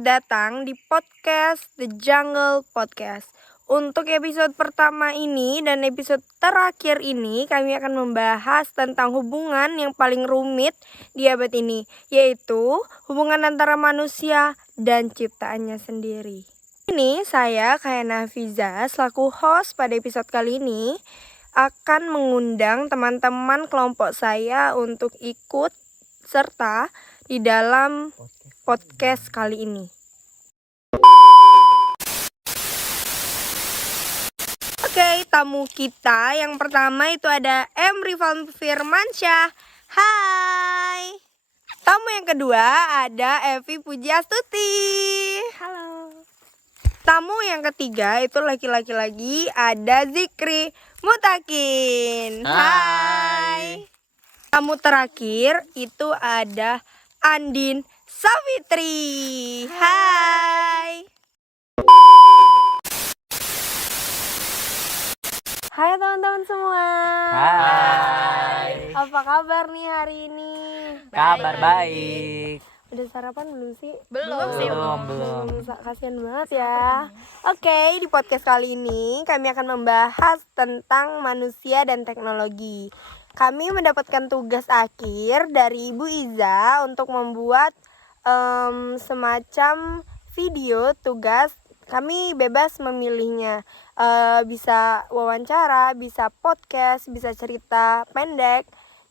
Selamat datang di podcast The Jungle Podcast. Untuk episode pertama ini dan episode terakhir ini, kami akan membahas tentang hubungan yang paling rumit di abad ini, yaitu hubungan antara manusia dan ciptaannya sendiri. Ini saya, Kayana Hafiza, selaku host pada episode kali ini, akan mengundang teman-teman kelompok saya untuk ikut serta di dalam podcast kali ini. Oke, tamu kita yang pertama itu ada M. Rifan Firmansyah. Hai. Tamu yang kedua ada Evi Pujiastuti. Halo. Tamu yang ketiga itu laki-laki lagi, ada Zikri Mutakin. Hai. Tamu terakhir itu ada Andin Savitri. Hai. Hai teman-teman semua. Hai. Apa kabar nih hari ini? Kabar baik. Udah sarapan belum sih? Belum. Kasian banget ya. Oke, di podcast kali ini kami akan membahas tentang manusia dan teknologi. Kami mendapatkan tugas akhir dari Ibu Iza untuk membuat semacam video tugas. Kami bebas memilihnya, bisa wawancara, bisa podcast, bisa cerita pendek,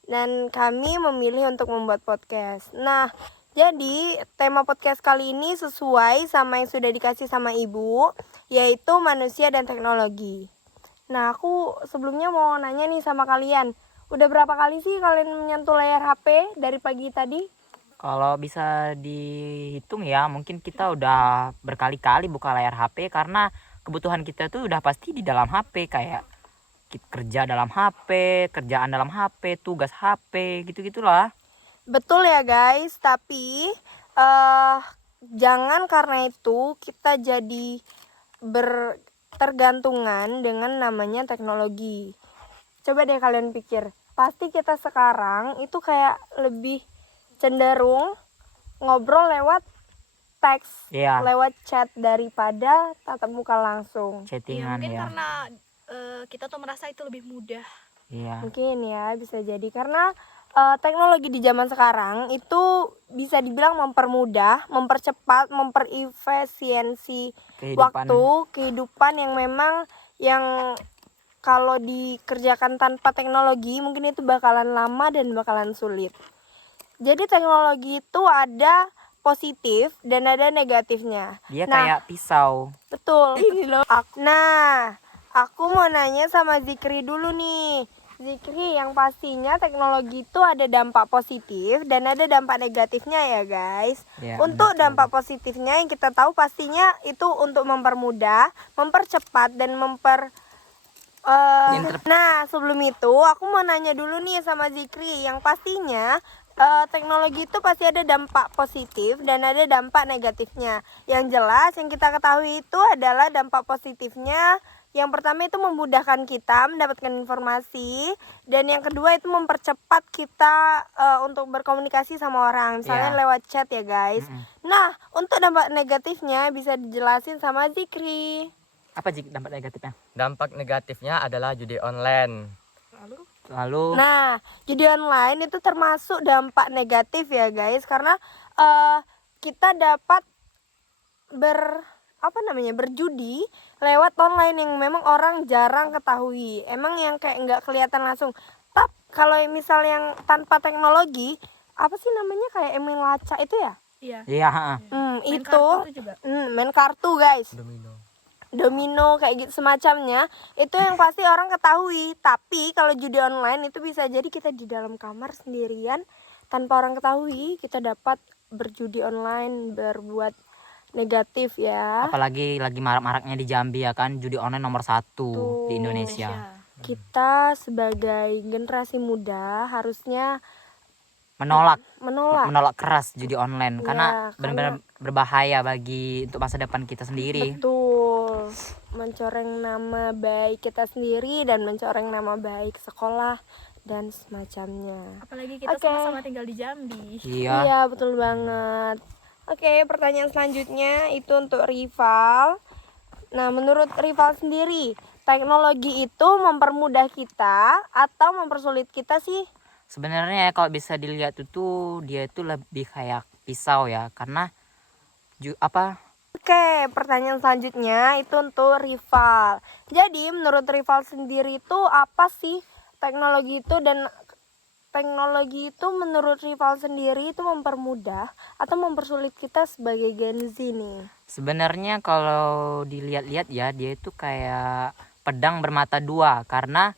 dan kami memilih untuk membuat podcast. Nah, jadi tema podcast kali ini sesuai sama yang sudah dikasih sama Ibu, yaitu manusia dan teknologi. Nah, aku sebelumnya mau nanya nih sama kalian, udah berapa kali sih kalian menyentuh layar HP dari pagi tadi? Kalau bisa dihitung ya, mungkin kita udah berkali-kali buka layar HP karena kebutuhan kita tuh udah pasti di dalam HP, kayak kerja dalam HP, kerjaan dalam HP, tugas HP, gitu-gitulah. Betul ya guys, tapi jangan karena itu kita jadi bertergantungan dengan namanya teknologi. Coba deh kalian pikir, pasti kita sekarang itu kayak lebih cenderung ngobrol lewat teks, Iya. lewat chat daripada tatap muka langsung. Chattingan Mungkin ya. karena kita tuh merasa itu lebih mudah. Iya. Mungkin ya bisa jadi karena teknologi di zaman sekarang itu bisa dibilang mempermudah, mempercepat, memperefisiensi kehidupan yang memang yang kalau dikerjakan tanpa teknologi mungkin itu bakalan lama dan bakalan sulit. Jadi teknologi itu ada positif dan ada negatifnya. Dia kayak pisau. Betul. Ini loh. Aku mau nanya sama Zikri dulu nih. Zikri, yang pastinya teknologi itu ada dampak positif dan ada dampak negatifnya ya guys. Ya, Untuk betul. dampak positifnya yang kita tahu pastinya itu untuk mempermudah, mempercepat dan Nah, sebelum itu aku mau nanya dulu nih sama Zikri, yang pastinya teknologi itu pasti ada dampak positif dan ada dampak negatifnya. Yang jelas yang kita ketahui itu adalah dampak positifnya. Yang pertama itu memudahkan kita mendapatkan informasi, dan yang kedua itu mempercepat kita untuk berkomunikasi sama orang, misalnya lewat chat ya guys. Nah, untuk dampak negatifnya bisa dijelasin sama Zikri. Apa sih dampak negatifnya? Dampak negatifnya adalah judi online. Lalu Nah, judi online itu termasuk dampak negatif ya guys, karena kita dapat berjudi lewat online yang memang orang jarang ketahui. Emang yang kayak nggak kelihatan langsung. Tapi kalau misal yang tanpa teknologi, apa sih namanya, kayak main laca itu ya? Iya. iya, Main Itu kartu juga. main kartu guys. Domino. Kayak gitu semacamnya, itu yang pasti orang ketahui. Tapi kalau judi online itu bisa jadi kita di dalam kamar sendirian tanpa orang ketahui, kita dapat berjudi online, berbuat negatif ya. apalagi lagi marak-maraknya di Jambi ya kan, judi online nomor 1 di Indonesia. Kita sebagai generasi muda harusnya Menolak keras judi online, Ya, karena karena- benar-benar berbahaya bagi untuk masa depan kita sendiri. betul mencoreng nama baik kita sendiri dan mencoreng nama baik sekolah dan semacamnya. Apalagi kita Oke. sama-sama tinggal di Jambi. Iya. Iya, betul banget. Oke, pertanyaan selanjutnya itu untuk rival. Nah, menurut rival sendiri, teknologi itu mempermudah kita atau mempersulit kita sih? Sebenarnya ya kalau bisa dilihat itu dia itu lebih kayak pisau ya, karena Oke, pertanyaan selanjutnya itu untuk rival. Jadi, menurut rival sendiri itu apa sih teknologi itu, dan teknologi itu menurut rival sendiri itu mempermudah atau mempersulit kita sebagai Gen Z nih? sebenarnya kalau dilihat-lihat ya dia itu kayak pedang bermata dua, karena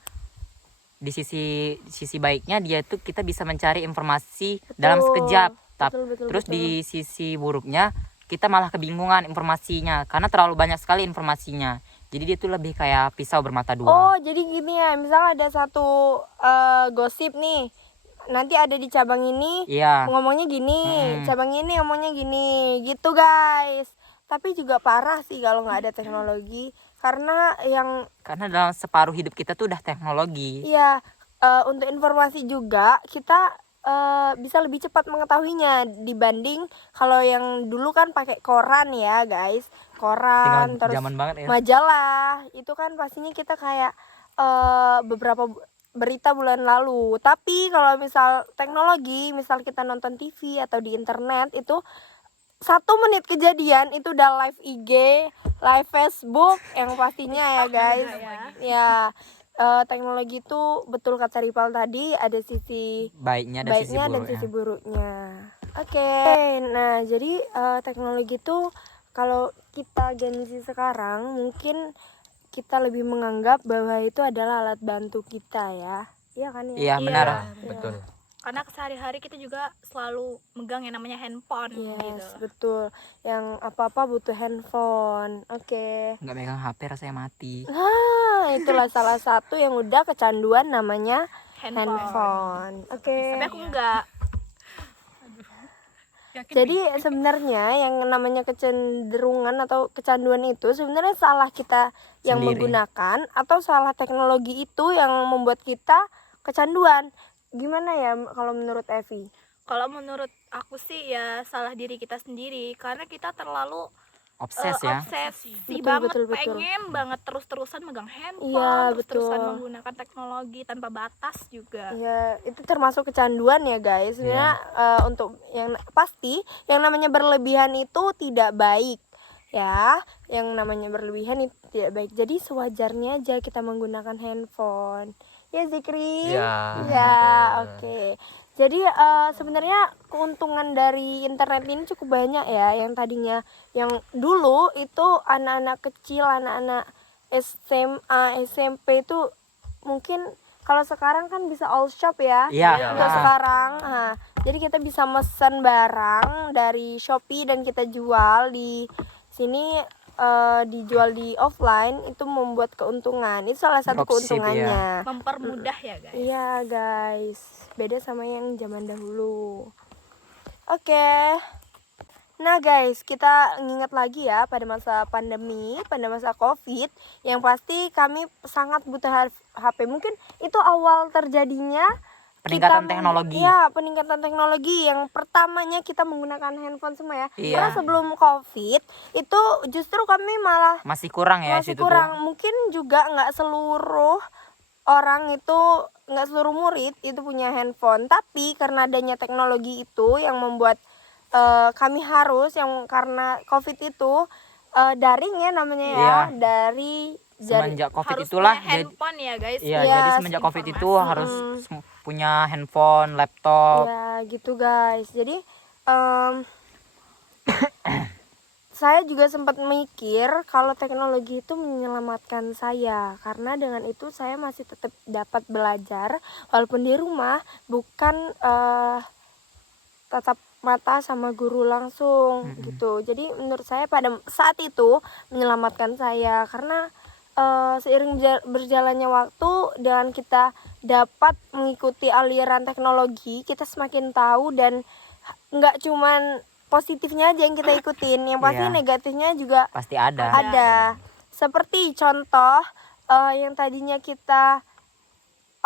di sisi baiknya dia itu kita bisa mencari informasi dalam sekejap. Terus Betul. di sisi buruknya kita malah kebingungan informasinya karena terlalu banyak sekali informasinya. Jadi dia itu lebih kayak pisau bermata dua. Oh, jadi gini ya, misal ada satu gosip nih, nanti ada di cabang ini Iya. ngomongnya gini, cabang ini ngomongnya gini, gitu guys. Tapi juga parah sih kalau nggak ada teknologi, karena Dalam separuh hidup kita tuh udah teknologi. iya, untuk informasi juga kita bisa lebih cepat mengetahuinya dibanding kalau yang dulu kan pakai koran ya guys, koran Tinggal terus zaman banget ya. majalah, itu kan pastinya kita kayak beberapa berita bulan lalu. Tapi kalau misal teknologi, misal kita nonton TV atau di internet, itu 1 menit kejadian itu udah live IG, live Facebook yang pastinya ya guys. Ya, teknologi itu betul kata Ripal tadi, ada sisi Baiknya dan sisi baiknya dan buruknya. sisi buruknya. Oke, nah jadi teknologi itu kalau kita Gen Z sekarang mungkin kita lebih menganggap bahwa itu adalah alat bantu kita ya. Iya kan ya? Iya benar. Betul. Karena sehari-hari kita juga selalu megang yang namanya handphone Yes, gitu. betul. Yang apa-apa butuh handphone. Oke. Nggak megang HP rasanya mati. Nah, itulah salah satu yang udah kecanduan namanya handphone. Oke. Tapi aku enggak. Jadi sebenarnya yang namanya kecenderungan atau kecanduan itu sebenarnya salah kita yang Sendiri. menggunakan atau salah teknologi itu yang membuat kita kecanduan. Gimana ya kalau menurut Evi? Kalau menurut aku sih ya salah diri kita sendiri, karena kita terlalu Obses ya. obsesi Betul, banget, betul. pengen banget terus-terusan megang handphone, Iya, terus-terusan betul. menggunakan teknologi tanpa batas juga. Ya, itu termasuk kecanduan ya guys. Sebenarnya untuk yang pasti yang namanya berlebihan itu tidak baik. Ya, yang namanya berlebihan itu tidak baik. Jadi sewajarnya aja kita menggunakan handphone. Ya Zikri? Iya. Ya, oke. Jadi sebenarnya keuntungan dari internet ini cukup banyak ya. Yang tadinya yang dulu itu anak-anak kecil, anak-anak SMA, SMP itu mungkin kalau sekarang kan bisa all shop ya. Iya. Untuk sekarang. Nah, jadi kita bisa mesen barang dari Shopee dan kita jual di sini, dijual di offline, itu membuat keuntungan. Itu salah satu Dropship, keuntungannya. Mempermudah ya guys. Iya guys, beda sama yang zaman dahulu. Oke. Nah guys, kita nginget lagi ya pada masa pandemi, pada masa COVID, yang pasti kami sangat butuh HP. Mungkin itu awal terjadinya Peningkatan teknologi. Ya, peningkatan teknologi. Yang pertamanya kita menggunakan handphone semua ya. Iya. Karena sebelum COVID itu justru kami malah Masih kurang ya masih situ kurang. tuh. Mungkin juga nggak seluruh orang itu, nggak seluruh murid itu punya handphone. Tapi karena adanya teknologi itu yang membuat kami harus, yang karena COVID itu daring ya namanya ya. Iya. Dari Semenjak COVID Harus itulah punya handphone ya guys. Iya, Iya, jadi semenjak COVID itu informasi. harus punya handphone, laptop. ya gitu guys. Jadi saya juga sempat mikir kalau teknologi itu menyelamatkan saya, karena dengan itu saya masih tetap dapat belajar walaupun di rumah, bukan tatap mata sama guru langsung gitu. Jadi menurut saya pada saat itu menyelamatkan saya, karena seiring berjalannya waktu dengan kita dapat mengikuti aliran teknologi, kita semakin tahu, dan nggak cuman positifnya aja yang kita ikutin, yang pasti Iya. negatifnya juga Pasti ada. ada. Seperti contoh yang tadinya kita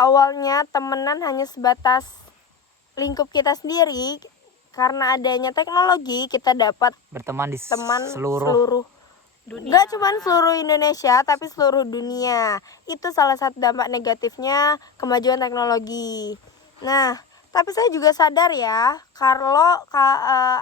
awalnya temenan hanya sebatas lingkup kita sendiri, Karena adanya teknologi kita dapat Berteman di teman seluruh Dunia. Gak cuma seluruh Indonesia tapi seluruh dunia. Itu salah satu dampak negatifnya kemajuan teknologi. Nah, tapi saya juga sadar ya kalau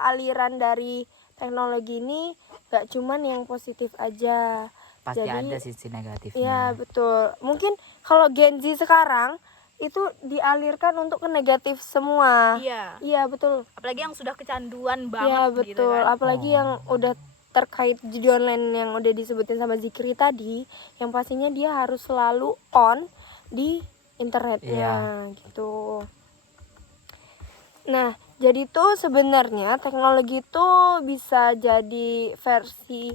aliran dari teknologi ini gak cuman yang positif aja. pasti Jadi, ada sisi negatifnya. Iya betul. Mungkin kalau Gen Z sekarang itu dialirkan untuk ke negatif semua. Iya. Iya betul. Apalagi yang sudah kecanduan banget Iya gitu betul. kan. Apalagi yang udah terkait judi online yang udah disebutin sama Zikri tadi, yang pastinya dia harus selalu on di internetnya gitu. Nah, jadi tuh sebenarnya teknologi itu bisa jadi versi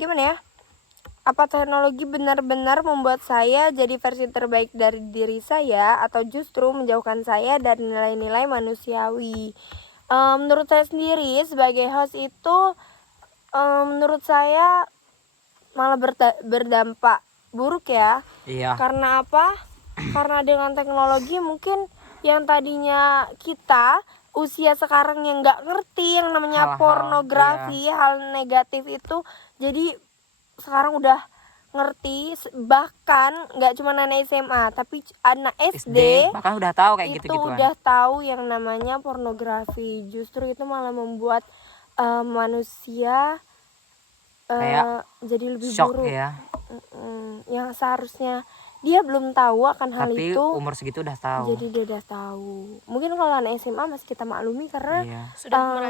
gimana ya? Apa teknologi benar-benar membuat saya jadi versi terbaik dari diri saya atau justru menjauhkan saya dari nilai-nilai manusiawi? Menurut saya sendiri sebagai host itu menurut saya malah berdampak buruk ya. Iya. Karena apa? Karena dengan teknologi mungkin yang tadinya kita usia sekarang yang nggak ngerti yang namanya Hal-hal, pornografi, hal negatif itu, jadi sekarang udah ngerti. Bahkan nggak cuma anak SMA tapi anak SD bahkan udah tahu kayak itu gitu-gituan. udah tahu yang namanya pornografi. Justru itu malah membuat manusia Kayak jadi lebih shock buruk. ya. Yang seharusnya dia belum tahu akan hal Tapi itu, umur segitu udah tahu. jadi dia udah tahu. Mungkin kalau anak SMA masih kita maklumi karena Iya.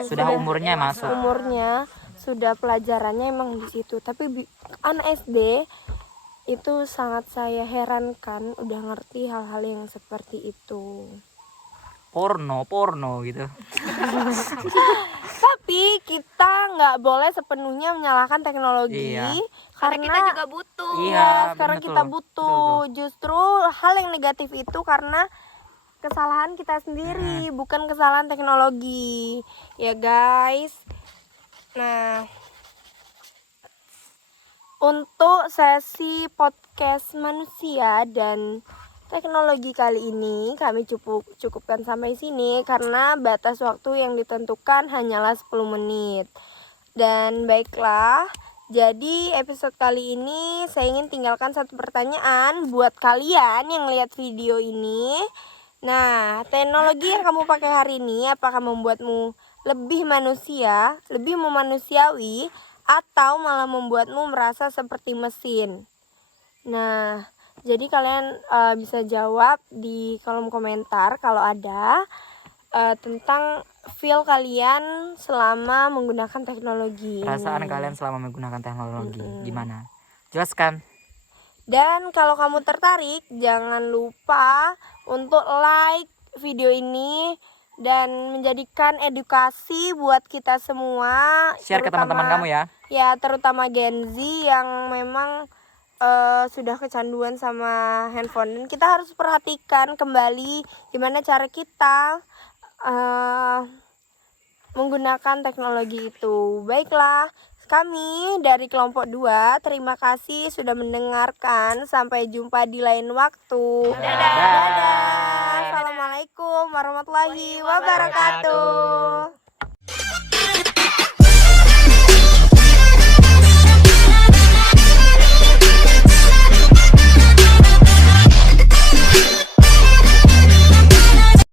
Sudah umurnya masuk. umurnya sudah pelajarannya emang di situ. Tapi anak SD itu sangat saya herankan udah ngerti hal-hal yang seperti itu. Porno gitu. Tapi kita nggak boleh sepenuhnya menyalahkan teknologi. Iya. Karena kita juga butuh. Iya, sekarang betul. kita butuh. Betul. Justru hal yang negatif itu karena kesalahan kita sendiri, bukan kesalahan teknologi. Ya guys. Nah, untuk sesi podcast manusia dan teknologi kali ini kami cukupkan sampai sini karena batas waktu yang ditentukan hanyalah 10 menit. Dan baiklah, jadi episode kali ini saya ingin tinggalkan satu pertanyaan buat kalian yang lihat video ini. Nah, teknologi yang kamu pakai hari ini apakah membuatmu lebih manusia, lebih memanusiawi, atau malah membuatmu merasa seperti mesin? Nah, jadi kalian bisa jawab di kolom komentar kalau ada tentang feel kalian selama menggunakan teknologi. Perasaan kalian selama menggunakan teknologi gimana? Jelaskan. Dan kalau kamu tertarik, jangan lupa untuk like video ini dan menjadikan edukasi buat kita semua. Share ke teman-teman kamu ya. Ya, terutama Gen Z yang memang sudah kecanduan sama handphone. Dan kita harus perhatikan kembali gimana cara kita menggunakan teknologi itu. Baiklah, kami dari kelompok 2 terima kasih sudah mendengarkan. Sampai jumpa di lain waktu. Dadah. Dadah. Assalamualaikum warahmatullahi wabarakatuh.